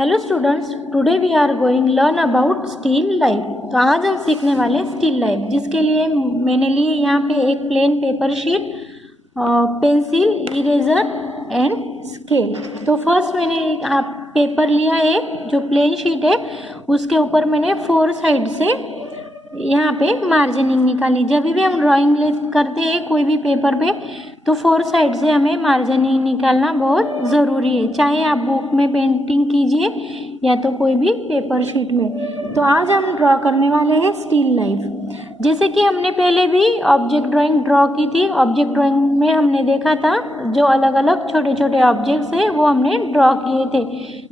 Hello students, today we are going learn about still life. तो आज हम सीखने वाले हैं स्टिल लाइफ, जिसके लिए मैंने लिए यहाँ पे एक plain paper sheet, pencil, eraser and scale. तो फर्स्ट मैंने एक पेपर लिया है, जो प्लेन शीट है, उसके ऊपर मैंने 4 साइड से यहाँ पे मार्जिनिंग निकाली। जब भी हम ड्राइंग करते हैं कोई भी पेपर पे, तो 4 साइड से हमें मार्जिनिंग निकालना बहुत ज़रूरी है, चाहे आप बुक में पेंटिंग कीजिए या तो कोई भी पेपर शीट में। तो आज हम ड्रॉ करने वाले हैं स्टिल लाइफ। जैसे कि हमने पहले भी ऑब्जेक्ट ड्राइंग ड्रॉ की थी। ऑब्जेक्ट ड्राइंग में हमने देखा था जो अलग अलग छोटे छोटे ऑब्जेक्ट्स हैं वो हमने ड्रॉ किए थे।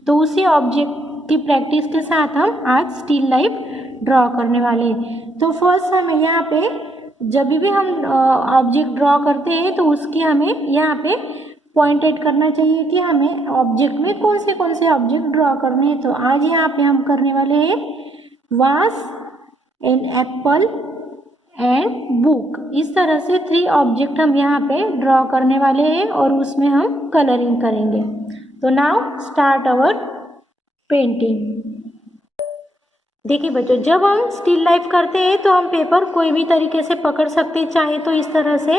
तो उसी ऑब्जेक्ट की प्रैक्टिस के साथ हम आज स्टिल लाइफ ड्रॉ करने वाले हैं। तो फर्स्ट हमें यहाँ पे जब भी हम ऑब्जेक्ट ड्रॉ करते हैं तो उसकी हमें यहाँ पे पॉइंटेड करना चाहिए कि हमें ऑब्जेक्ट में कौन से ऑब्जेक्ट ड्रॉ करने हैं। तो आज यहाँ पे हम करने वाले हैं वास एंड एप्पल एंड बुक। इस तरह से 3 ऑब्जेक्ट हम यहाँ पे ड्रॉ करने वाले हैं और उसमें हम कलरिंग करेंगे। तो नाउ स्टार्ट आवर पेंटिंग। देखिए बच्चों, जब हम स्टिल लाइफ करते हैं तो हम पेपर कोई भी तरीके से पकड़ सकते हैं। चाहे तो इस तरह से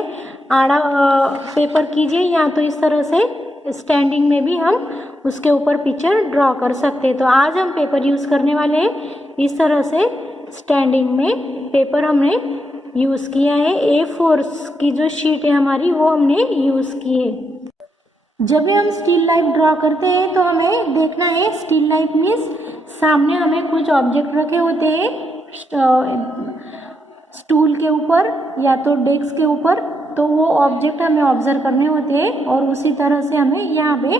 आड़ा पेपर कीजिए, या तो इस तरह से स्टैंडिंग में भी हम उसके ऊपर पिक्चर ड्रॉ कर सकते हैं। तो आज हम पेपर यूज़ करने वाले हैं इस तरह से। स्टैंडिंग में पेपर हमने यूज़ किया है। A4 की जो शीट है हमारी वो हमने यूज़ की है। जब भी हम स्टिल लाइफ ड्रॉ करते हैं तो हमें देखना है स्टिल लाइफ मीन्स सामने हमें कुछ ऑब्जेक्ट रखे होते हैं स्टूल के ऊपर या तो डेस्क के ऊपर, तो वो ऑब्जेक्ट हमें ऑब्जर्व करने होते हैं और उसी तरह से हमें यहाँ पे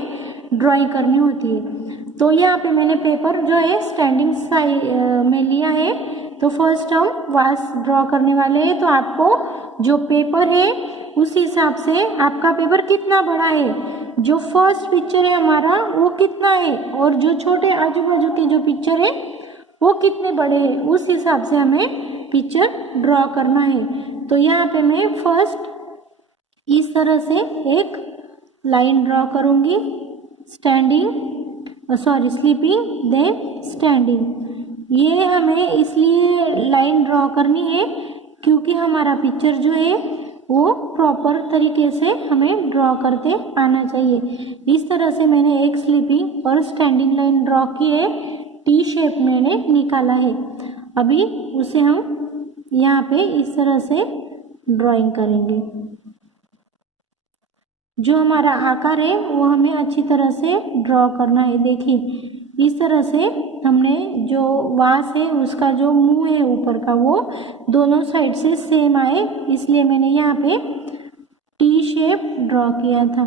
ड्राइंग करनी होती है। तो यहाँ पे मैंने पेपर जो है स्टैंडिंग साइड में लिया है। तो फर्स्ट हम वास ड्रॉ करने वाले हैं। तो आपको जो पेपर है उस हिसाब से आपका पेपर कितना बड़ा है, जो फर्स्ट पिक्चर है हमारा वो कितना है, और जो छोटे आजू बाजू के जो पिक्चर है वो कितने बड़े हैं, उस हिसाब से हमें पिक्चर ड्रॉ करना है। तो यहाँ पे मैं फर्स्ट इस तरह से एक लाइन ड्रॉ करूँगी, स्लीपिंग देन स्टैंडिंग। ये हमें इसलिए लाइन ड्रॉ करनी है क्योंकि हमारा पिक्चर जो है वो प्रॉपर तरीके से हमें ड्रॉ करते आना चाहिए। इस तरह से मैंने एक स्लीपिंग और स्टैंडिंग लाइन ड्रॉ की है, टी शेप मैंने निकाला है। अभी उसे हम यहाँ पे इस तरह से ड्राइंग करेंगे। जो हमारा आकार है वो हमें अच्छी तरह से ड्रॉ करना है। देखिए इस तरह से हमने जो वास है उसका जो मुंह है ऊपर का वो दोनों साइड से सेम आए, इसलिए मैंने यहाँ पे टी शेप ड्रॉ किया था।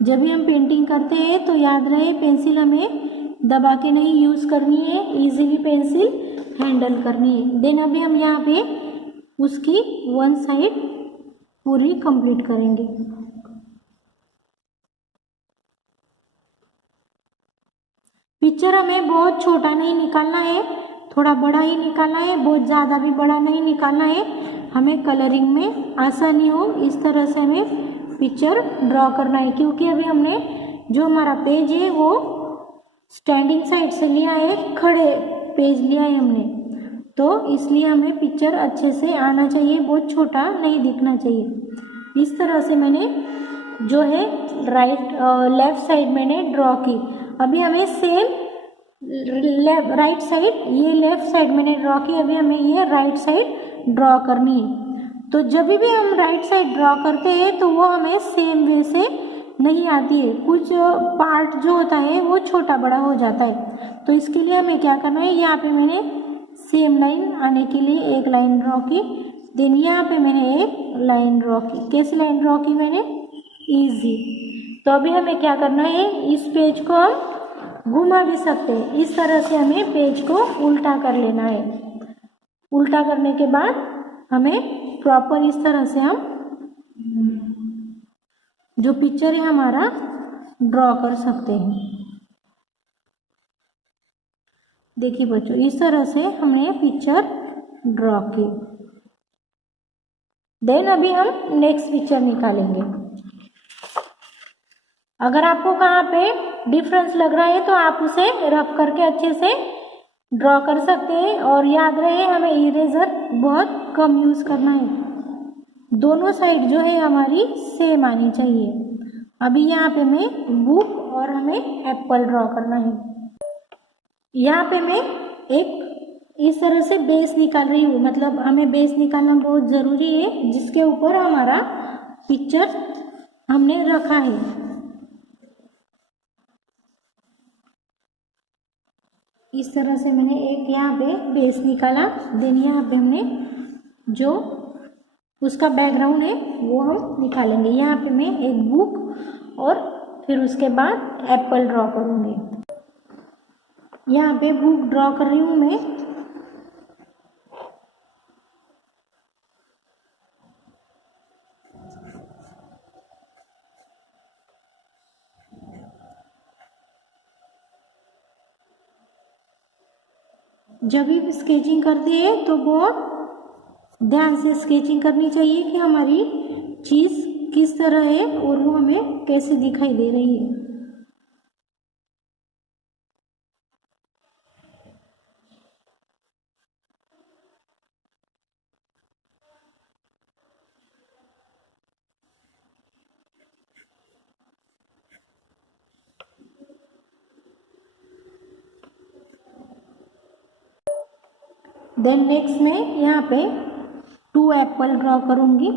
जब भी हम पेंटिंग करते हैं तो याद रहे पेंसिल हमें दबा के नहीं यूज़ करनी है, इजीली पेंसिल हैंडल करनी है। देन अभी हम यहाँ पे उसकी 1 साइड पूरी कंप्लीट करेंगे। पिक्चर हमें बहुत छोटा नहीं निकालना है, थोड़ा बड़ा ही निकालना है, बहुत ज़्यादा भी बड़ा नहीं निकालना है। हमें कलरिंग में आसानी हो इस तरह से हमें पिक्चर ड्रॉ करना है। क्योंकि अभी हमने जो हमारा पेज है वो स्टैंडिंग साइड से लिया है, खड़े पेज लिया है हमने, तो इसलिए हमें पिक्चर अच्छे से आना चाहिए, बहुत छोटा नहीं दिखना चाहिए। इस तरह से मैंने जो है लेफ्ट साइड मैंने ड्रॉ की। अभी हमें सेम राइट साइड, ये लेफ्ट साइड मैंने ड्रॉ की, अभी हमें ये राइट साइड ड्रॉ करनी है। तो जब भी हम राइट साइड ड्रॉ करते हैं तो वो हमें सेम वे से नहीं आती है, कुछ पार्ट जो होता है वो छोटा बड़ा हो जाता है। तो इसके लिए हमें क्या करना है, यहाँ पे मैंने सेम लाइन आने के लिए एक लाइन ड्रॉ की, देन यहाँ पे मैंने एक लाइन ड्रॉ की। कैसी लाइन ड्रॉ की मैंने, ईजी। तो अभी हमें क्या करना है, इस पेज को हम घुमा भी सकते हैं। इस तरह से हमें पेज को उल्टा कर लेना है। उल्टा करने के बाद हमें प्रॉपर इस तरह से हम जो पिक्चर है हमारा ड्रॉ कर सकते हैं। देखिए बच्चों, इस तरह से हमने पिक्चर ड्रॉ की। देन अभी हम नेक्स्ट पिक्चर निकालेंगे। अगर आपको कहाँ पे डिफरेंस लग रहा है तो आप उसे रफ करके अच्छे से ड्रॉ कर सकते हैं। और याद रहे हमें इरेजर बहुत कम यूज़ करना है, दोनों साइड जो है हमारी सेम आनी चाहिए। अभी यहाँ पे मैं बुक और हमें एप्पल ड्रॉ करना है। यहाँ पे मैं एक इस तरह से बेस निकाल रही हूँ, मतलब हमें बेस निकालना बहुत ज़रूरी है जिसके ऊपर हमारा पिक्चर हमने रखा है। इस तरह से मैंने एक यहाँ पे बेस निकाला। देन यहाँ पे हमने जो उसका बैकग्राउंड है वो हम निकालेंगे। यहाँ पे मैं एक बुक और फिर उसके बाद एप्पल ड्रॉ करूँगी। यहाँ पे बुक ड्रॉ कर रही हूँ मैं। जब भी स्केचिंग करते हैं तो बहुत ध्यान से स्केचिंग करनी चाहिए कि हमारी चीज़ किस तरह है और वो हमें कैसे दिखाई दे रही है। देन नेक्स्ट मैं यहाँ पे 2 एप्पल ड्रॉ करूँगी।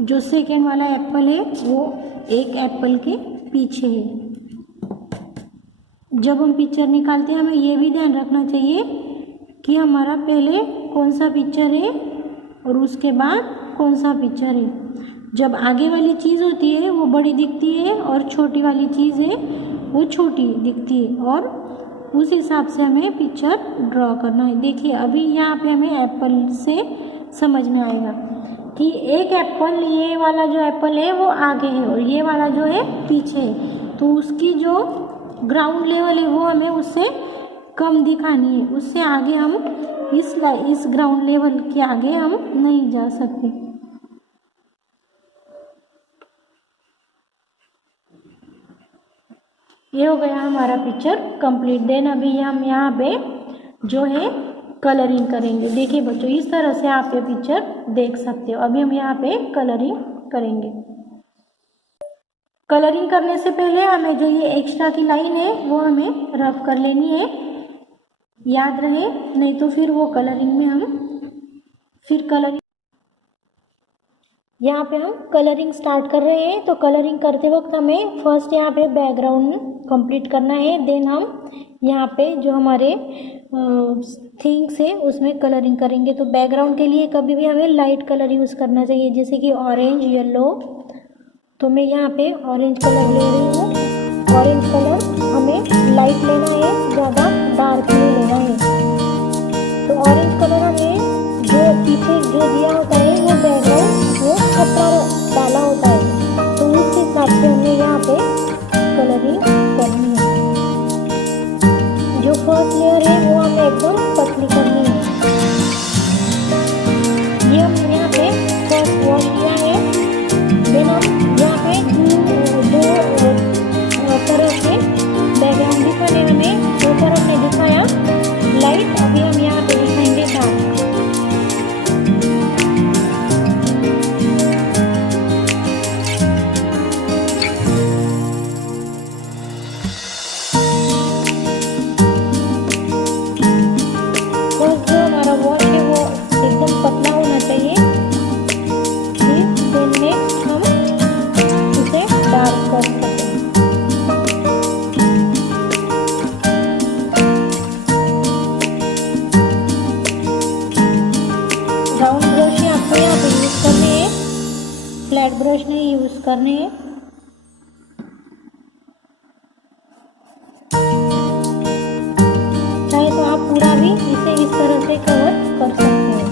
जो सेकेंड वाला एप्पल है वो एक एप्पल के पीछे है। जब हम पिक्चर निकालते हैं हमें ये भी ध्यान रखना चाहिए कि हमारा पहले कौन सा पिक्चर है और उसके बाद कौन सा पिक्चर है। जब आगे वाली चीज़ होती है वो बड़ी दिखती है और छोटी वाली चीज़ है वो छोटी दिखती है, और उस हिसाब से हमें पिक्चर ड्रॉ करना है। देखिए अभी यहाँ पे हमें एप्पल से समझ में आएगा कि एक एप्पल, ये वाला जो एप्पल है वो आगे है और ये वाला जो है पीछे है, तो उसकी जो ग्राउंड लेवल है वो हमें उससे कम दिखानी है। उससे आगे हम इस ग्राउंड लेवल के आगे हम नहीं जा सकते। ये हो गया हमारा पिक्चर कंप्लीट। देन अभी हम यहाँ पे जो है कलरिंग करेंगे। देखिए बच्चों इस तरह से आप ये पिक्चर देख सकते हो। अभी हम यहाँ पे कलरिंग करेंगे। कलरिंग करने से पहले हमें जो ये एक्स्ट्रा की लाइन है वो हमें रफ कर लेनी है, याद रहे, नहीं तो फिर वो कलरिंग में हम कलरिंग यहाँ पे हम कलरिंग स्टार्ट कर रहे हैं। तो कलरिंग करते वक्त हमें फर्स्ट यहाँ पे बैकग्राउंड कंप्लीट करना है। देन हम यहाँ पे जो हमारे थिंग्स है उसमें कलरिंग करेंगे। तो बैकग्राउंड के लिए कभी भी हमें लाइट कलर यूज़ करना चाहिए, जैसे कि ऑरेंज, येलो। तो मैं यहाँ पे ऑरेंज कलर ले रही हूँ। ऑरेंज कलर हमें लाइट लेना है, ज़्यादा डार्क नहीं लेना है। तो ऑरेंज कलर हमें जो पीछे जो दिया होता है वो बैकग्राउंड वो कपड़ा डाला होता है, तो उस हिसाब से हमें यहाँ पे कलरिंग करनी है। जो फर्स्ट लेयर है वो हमें एकदम पतली करनी है। ये हम यहाँ पे फर्स्ट वॉश किया है। देन हम यहाँ पे दो तरफ से बैकग्राउंड दिखाने हमें दो तरफ ने दिखाया लाइट। अभी हम यहाँ पे दिखाएंगे डार्क। ब्रश नहीं यूज़ करने हैं। चाहे तो आप पूरा भी इसे इस तरह से कवर कर सकते हैं।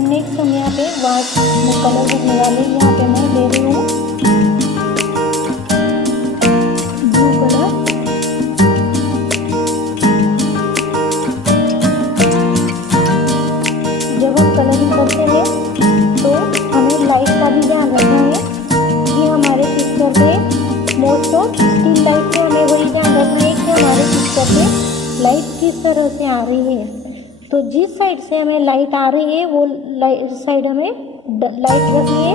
नेक्स्ट हम यहाँ पे वाइट में कलर भरने वाले, यहाँ पे मैं ले रही हूँ ब्लू कलर। जब हम कलरिंग करते हैं तो हमें लाइट का भी ध्यान रखना है कि हमारे पिक्चर पे मोस्ट ऑफ स्टिल लाइट में हमें वही ध्यान रखना है कि हमारे पिक्चर पे लाइट किस तरह से आ रही है। तो जिस साइड से हमें लाइट आ रही है वो साइड हमें लाइट रखनी है,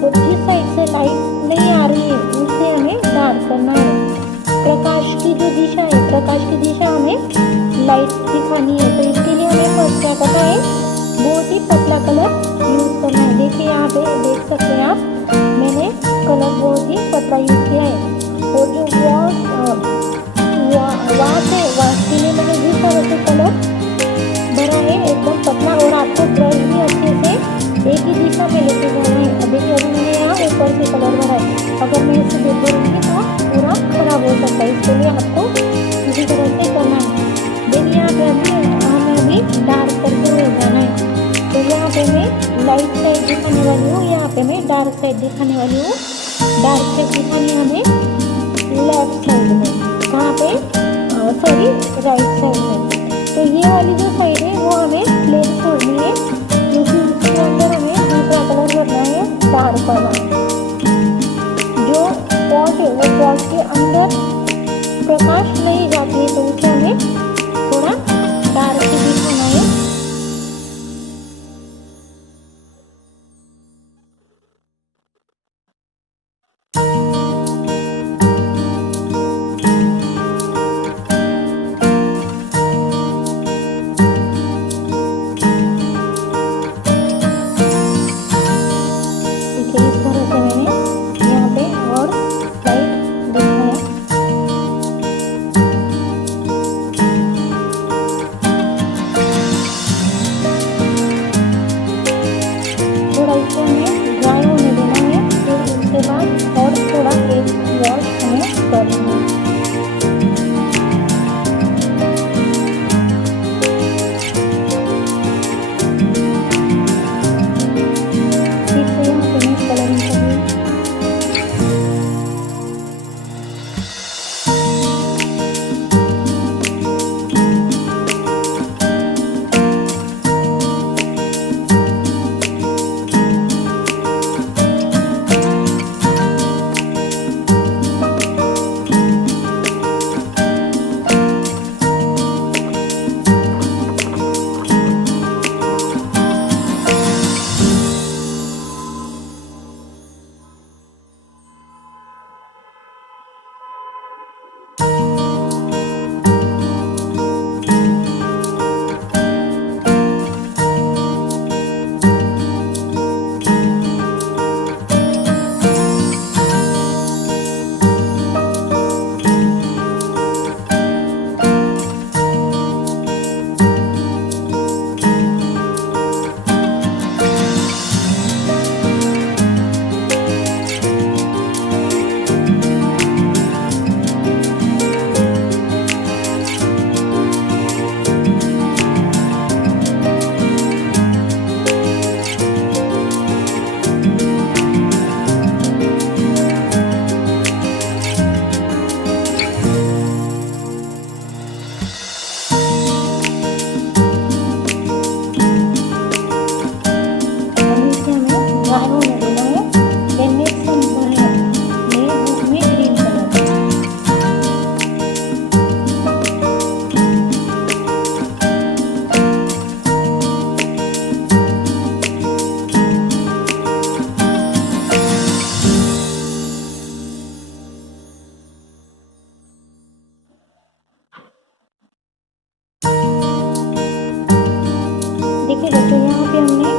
और जिस साइड से लाइट नहीं आ रही है उससे हमें डार्क करना है। प्रकाश की जो दिशा है, प्रकाश की दिशा हमें लाइट दिखानी है। तो इसके लिए हमें फर्स्ट क्या करना है, बहुत ही पतला कलर यूज़ करना है। देखिए यहाँ पे देख सकते हैं आप, मैंने कलर बहुत ही पतला यूज़ किया है। और जो वास है, वास के लिए मैंने जिस तरह से कलर भरा है एकदम पतला, और आपको ब्रश भी अच्छे से एक ही दिशा में लेके जाना है। अब देखिए अभी मैंने यहाँ ऊपर से कलर भरा है, अगर मैं इसे देख भरूँगी तो पूरा खराब हो सकता है। इसके लिए आपको इसी तरह से करना है। देखिए यहाँ पे हमें अभी डार्क करके हुए जाना है। तो यहाँ पे मैं लाइट साइड दिखाने वाली हूँ, यहाँ पे मैं डार्क साइड दिखाने वाली हूँ। डार्क साइड दिखानी हमें लेफ्ट साइड में, कहाँ पे, सॉरी राइट साइड में। तो ये वाली जो साइड है वो हमें प्लेन छोड़नी है, क्योंकि उसके अंदर हमें दूसरा कलर भरना है डार्क वाला। जो पॉट है वो पॉट के अंदर प्रकाश नहीं जाती है, तो उसे हमें थोड़ा डार्क दिखाना है। और थोड़ा फेस वॉश हमें करना है। फिर से यहाँ पे मैं कलरिंग करूँगी। हमने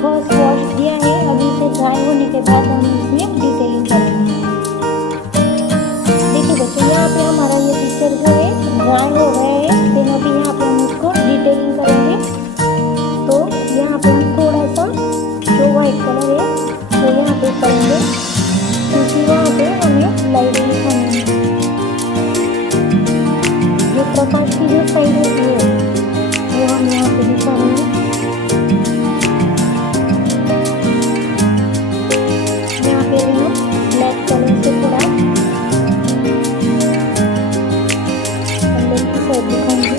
फर्स्ट वॉश किया है, अभी इसे ड्राई होने के बाद हम इसमें डिटेलिंग करेंगे। देखिए बच्चों, यहाँ पे हमारा ये पिक्चर जो है ड्राई हो गया है, देन अभी यहाँ पे हम इसको डिटेलिंग करेंगे। तो यहाँ पे हम थोड़ा सा जो वाइट कलर है वो यहाँ पे करेंगे, क्योंकि वहाँ पे हमें लाइट दिखानी है। जो प्रकाश की जो साइड होती है वो हम यहाँ पे दिखा रहे हैं। यहाँ पे भी हम ब्लैक कलर से थोड़ा अंदर की साइड दिखाएंगे।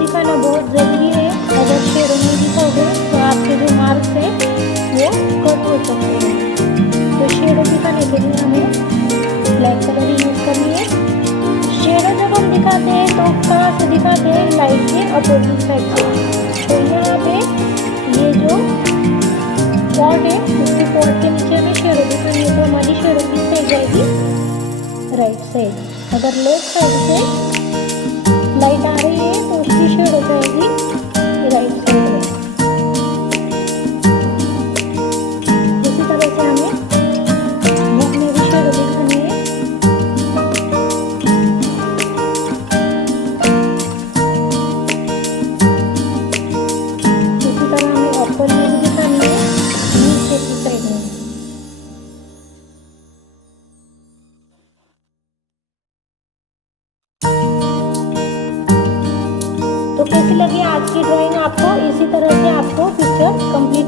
दिखाना बहुत ज़रूरी है। अगर शेडो नहीं दिखाओगे तो आपके जो मार्क्स है वो कट हो सकते हैं। तो शेडो दिखाने के लिए हमें ब्लैक कलर ही यूज़ करनी है। शेडो जब हम दिखाते हैं तो कहाँ से दिखाते हैं? लाइट के अपोजिट साइड से। तो यहाँ पे ये जो पॉट है उसके पॉट के नीचे हमें शेडो दिखानी है। तो हमारी शेडो किस साइड जाएगी? Right side. अगर लेफ्ट साइड से लाइट आ रही है तो उसकी शेड हो जाएगी राइट साइड में। इसी तरह से हमें बुक में भी शेड दिखानी है। इसी तरह हमें ऊपर में भी दिखानी है, नीचे की साइड में। तो कैसी लगी आज की ड्राइंग आपको? इसी तरह से आपको पिक्चर कंप्लीट